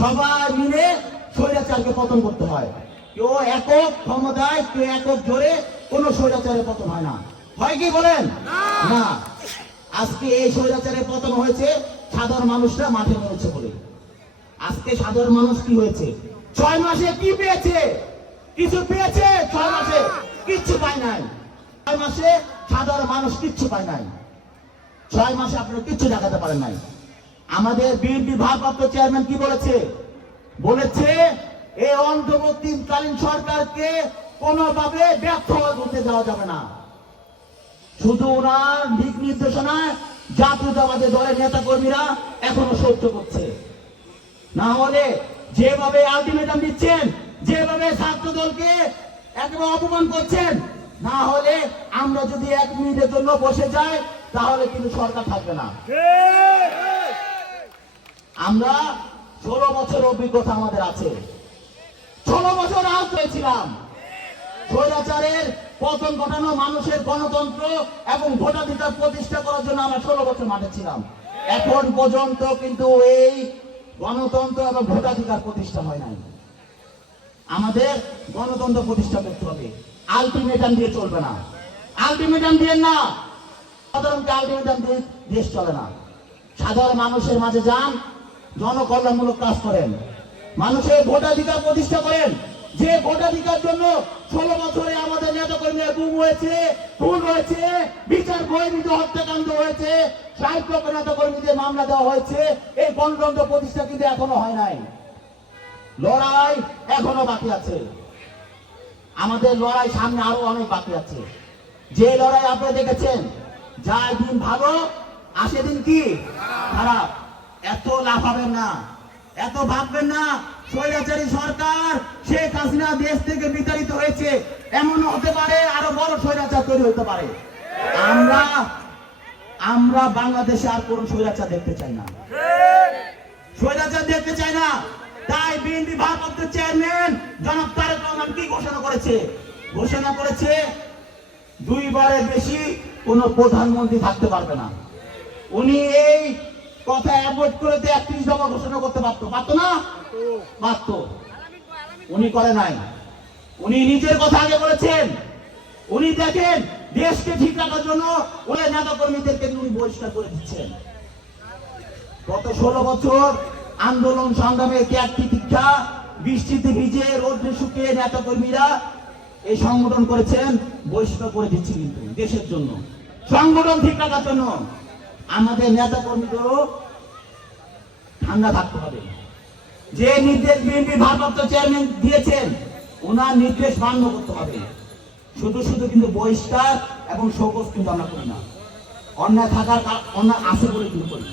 সবাই মিলে স্বৈরাচারকে পতন করতে হয়। কেউ একক ক্ষমতায় কেউ একক জোরে কোনো স্বৈরাচারের পতন হয় না। হয় কি বলেন? না। আজকে এই স্বৈরাচারের পতন হয়েছে সাধারণ মানুষরা মাঠে নেমেছে বলে। আজকে সাধারণ মানুষ কি হয়েছে? ছয় মাসে কি পেয়েছে? কিছু পেয়েছে? ছয় মাসে কিচ্ছু পায় নাই। ছয় মাসে সাধারণ মানুষ কিচ্ছু পায় নাই। ছয় মাসে আপনারা কিচ্ছু দেখাতে পারেন নাই। আমাদের বিএনপি ভারপ্রাপ্ত চেয়ারম্যান কি বলেছে? বলেছে, এই অন্তর্বর্তীকালীন সরকারকে কোনোভাবে ব্যর্থ করতে দেওয়া যাবে না। শুধু ওনার দিক নির্দেশনায় জাতীয়তাবাদী দলের নেতা কর্মীরা এখনও সহ্য করছে। না হলে যেভাবে আলটিমেটাম দিচ্ছেন, যেভাবে ছাত্র দলকে একেবারে অপমান করছেন, না হলে আমরা যদি এক মিনিটের জন্য বসে যাই, তাহলে কিন্তু সরকার থাকবে না। আমরা ষোলো বছর অভিজ্ঞতা আমাদের আছে। ষোলো বছর আহত হয়েছিলাম। স্বৈরাচারের পতন ঘটানো মানুষের গণতন্ত্র এবং ভোটাধিকার প্রতিষ্ঠা করার জন্য আমরা ষোলো বছর মাঠে ছিলাম। এখন পর্যন্ত কিন্তু এই গণতন্ত্র এবং ভোটাধিকার প্রতিষ্ঠা হয় নাই। আমাদের গণতন্ত্র প্রতিষ্ঠা করতে হবে। আলটিমেটাম দিয়ে চলবে না। আলটিমেটাম দিয়ে না। সাধারণকে আলটিমেটাম দিয়ে দেশ চলে না। সাধারণ মানুষের মাঝে যান। জনকল্যাণমূলক কাজ করেন। মানুষের ভোটাধিকার প্রতিষ্ঠা করেন। যে ভোটাধিকার জন্য ষোলো বছরে আমাদের নেতা কর্মীরা গুম হয়েছে খুন হয়েছে, বিচার বহির্ভূত হত্যাকাণ্ড হয়েছে সাহিত্য নেতা কর্মীদের মামলা দেওয়া হয়েছে, এই গণতন্ত্র প্রতিষ্ঠা কিন্তু এখনও হয় নাই। লড়াই এখনও বাকি আছে। আমাদের লড়াই সামনে আরও অনেক বাকি আছে। যে লড়াই আপনারা দেখেছেন যায় দিন ভালো আসে দিন কি? খারাপ। এত লাফাবেন না, এত ভাববেন না, স্বৈরাচারী সরকার শেখ হাসিনা দেশ থেকে বিতাড়িত হয়েছে এমন হতে পারে, আরও বড় স্বৈরাচার তৈরি হতে পারে। আমরা আমরা বাংলাদেশে আর কোন স্বৈরাচার দেখতে চাই না। স্বৈরাচার দেখতে চাই না। তাই বিএনপি ভারপ্রাপ্ত চেয়ারম্যান জনাব তারেক রহমান কি ঘোষণা করেছে? ঘোষণা করেছে, দুইবারের বেশি কোনো প্রধানমন্ত্রী থাকতে পারবে না। উনি এই আন্দোলন সংগ্রামে ত্যাগ তিতিক্ষা বৃষ্টিতে ভিজে রোদ্রে শুকিয়ে নেতা কর্মীরা এই সংগঠন করেছেন, বহিষ্কার করে দিচ্ছে কিন্তু দেশের জন্য। সংগঠন ঠিক রাখার জন্য। আমাদের নেতা কর্মীদেরও ঠান্ডা থাকতে হবে। যে নির্দেশ বিএনপি ভারপ্রাপ্ত চেয়ারম্যান দিয়েছেন, ওনার নির্দেশ মান্য করতে হবে। শুধু শুধু কিন্তু বহিষ্কার এবং শোকজ কিন্তু আমরা করি না। অন্যায় থাকার অন্যায় আছে বলে কিন্তু করি।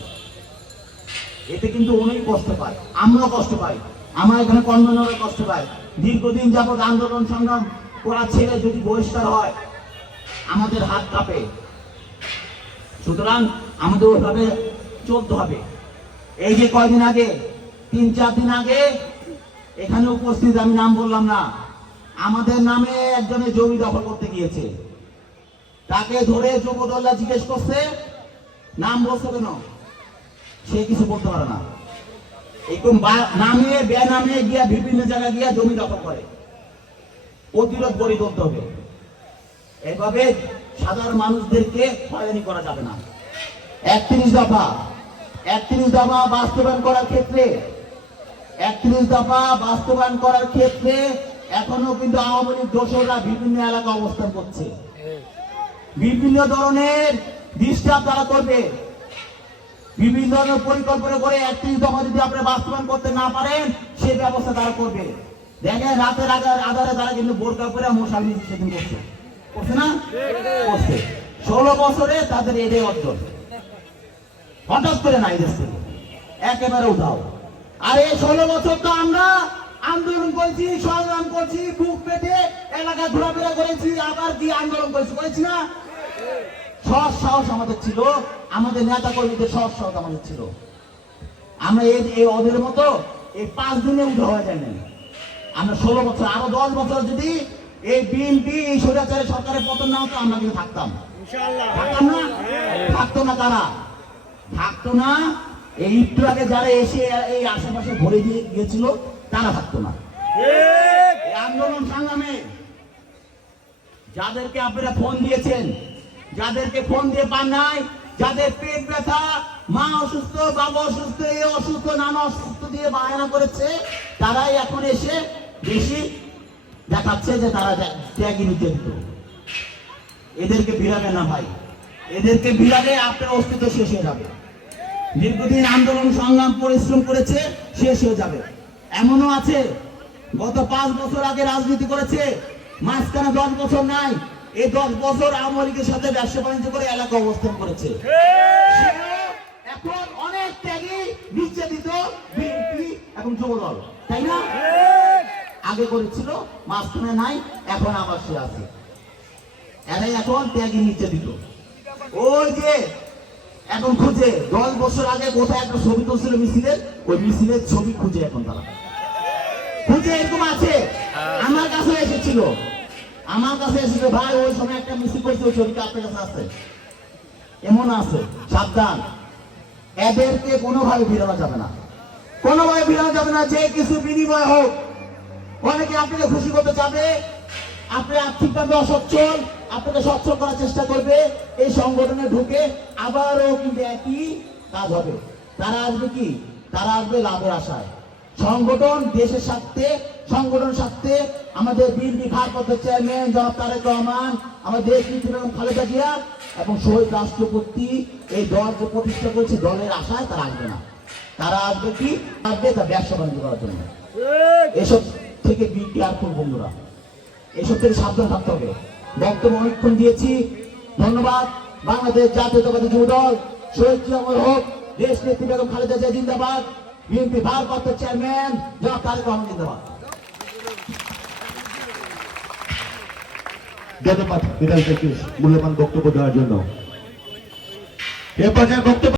এতে কিন্তু উনি কষ্ট পায়। আমরাও কষ্ট পাই। আমার এখানে কনভেনরও কষ্ট পায়। দীর্ঘদিন যাবৎ আন্দোলন সংগ্রাম করা ছেড়ে যদি বহিষ্কার হয়, আমাদের হাত কাঁপে। সুতরাং আমাদের ওইভাবে চলতে হবে। এই যে কয়দিন আগে, তিন চার দিন আগে, এখানে উপস্থিত আমি নাম বললাম না, আমাদের নামে একজনের জমি দখল করতে গিয়েছে। তাকে ধরে যুবদল্লা জিজ্ঞেস করছে, নাম বলছো কেন? সে কিছু বলতে পারে না। এরকম নামে বেনামে গিয়া বিভিন্ন জায়গায় গিয়া জমি দখল করে। প্রতিরোধ গড়ে তুলতে হবে। এভাবে সাধারণ মানুষদেরকে হয়রানি করা যাবে না। একত্রিশ দফা একত্রিশ দফা বাস্তবায়ন করার ক্ষেত্রে, একত্রিশ দফা বাস্তবায়ন করার ক্ষেত্রে এখনও কিন্তু আওয়ামী লীগ দোসররা বিভিন্ন এলাকা অবস্থান করছে। বিভিন্ন ধরনের ডিস্টার্ব তারা করবে। বিভিন্ন ধরনের পরিকল্পনা করে একত্রিশ দফা যদি আপনি বাস্তবায়ন করতে না পারেন সে ব্যবস্থা তারা করবে। দেখেন রাতের আধার তারা কিন্তু বোরকা করে মশাল সেদিন করছে করছে না? করছে। ষোলো বছরে তাদের এটাই অর্জন। হঠাৎ করে নাই দেশ থেকে। একেবারে উঠাও আর এই ষোলো বছর তো আমরা আন্দোলন করেছি, সংগ্রাম করছি, বুক পেটে এলাকা ঘোরাফেরা করেছি, আবার কি আন্দোলন করেছি করেছি না? সৎ সাহস আমাদের ছিল। আমাদের নেতা কর্মীদের সৎ সাহস আমাদের ছিল। আমরা এই এই ওদের মতো এই পাঁচ দিনে উঠে হয়ে যায় আমরা ষোলো বছর, আরও দশ বছর যদি এই বিএনপি এই স্বৈরাচারী সরকারের পতন না হতো আমরা কিন্তু থাকতাম। থাকতাম না? থাকতো না তারা। থাকতো না? এই একটু আগে যারা এসে এই আশেপাশে ভরে দিয়ে গিয়েছিল তারা থাকতো না। আন্দোলন সংগ্রামে যাদেরকে আপনারা ফোন দিয়েছেন যাদেরকে ফোন দিয়ে পান নাই যাদের পেট ব্যথা মা অসুস্থ বাবা অসুস্থ এ অসুস্থ নানা অসুস্থ দিয়ে বায়না করেছে তারাই এখন এসে বেশি দেখাচ্ছে যে তারা ত্যাগ- ত্যাগী নিতে এদেরকে ভিড়াবে না ভাই। এদেরকে ভিড়াবে আপনার অস্তিত্ব শেষ হয়ে যাবে। দীর্ঘদিন আন্দোলন, সংগ্রাম, পরিশ্রম করেছে, শেষ হয়ে যাবে। এমনও আছে, গত পাঁচ বছর আগে রাজনীতি করেছে, মাঝখানে দশ বছর নাই, এই দশ বছর আওয়ামী লীগের সাথে ব্যবসা বাণিজ্য করে এলাকা অবস্থান করেছে। এখন অনেক ত্যাগী, নির্যাতিত বিএনপি এবং যুবদল, তাই না? আগে করেছিল মাঝখানে নাই এখন আবার সে আছে। এরাই এখন ত্যাগী নির্যাতিত ওই যে এখন খুঁজে দশ বছর আগে কোথায় একটা ছবি তুলছিল মিছিলের ওই মিছিলের ছবি খুঁজে এখন তারা। খুঁজে এরকম আছে। আমার কাছে এসেছিল। আমার কাছে এসেছিল ভাই ওই সময় একটা মিছিল করছে ওই ছবিটা আপনার কাছে আছে। এমন আছে সাবধান। এদেরকে কোনোভাবে ফিরানো যাবে না। কোনোভাবে ফিরানো যাবে না যে কিছু বিনিময় হোক। অনেকে আপনাকে খুশি করতে চাবে আপনি আর্থিকভাবে অসচ্ছল, আপনাকে সচ্ছল করার চেষ্টা করবে। এই সংগঠনে ঢুকে আবারও কিন্তু একই কাজ হবে। তারা আসবে কি? তারা আসবে লাভের আশায়। সংগঠন দেশের স্বার্থে সংগঠন স্বার্থে আমাদের বিএনপি ভারপ্রাপ্ত চেয়ারম্যান জনাব তারেক রহমান, আমাদের দেশ বেগম খালেদা জিয়া এবং শহীদ রাষ্ট্রপতি এই দল যে প্রতিষ্ঠা করেছে, দলের আশায় তারা আসবে না। তারা আসবে কি? আসবে তা ব্যবসা বাণিজ্য করার জন্য। এসব থেকে বি কেয়ারফুল বন্ধুরা। এসব থেকে সাবধান থাকতে হবে। বক্তব্য অনেকক্ষণ দিয়েছি। ধন্যবাদ। বাংলাদেশ জাতীয়তাবাদী যুব দল, শহীদ জিয়ামল হক দেশ নেত্রী বেগম খালেদা জিয়া জিন্দাবাদ। বিএনপি ভারপ্রাপ্ত চেয়ারম্যান জনাব তারেক রহমান জিন্দাবাদ। ধন্যবাদ বিদায় মূল্যবান বক্তব্য দেওয়ার জন্য। এ পর্যায়ে বক্তব্য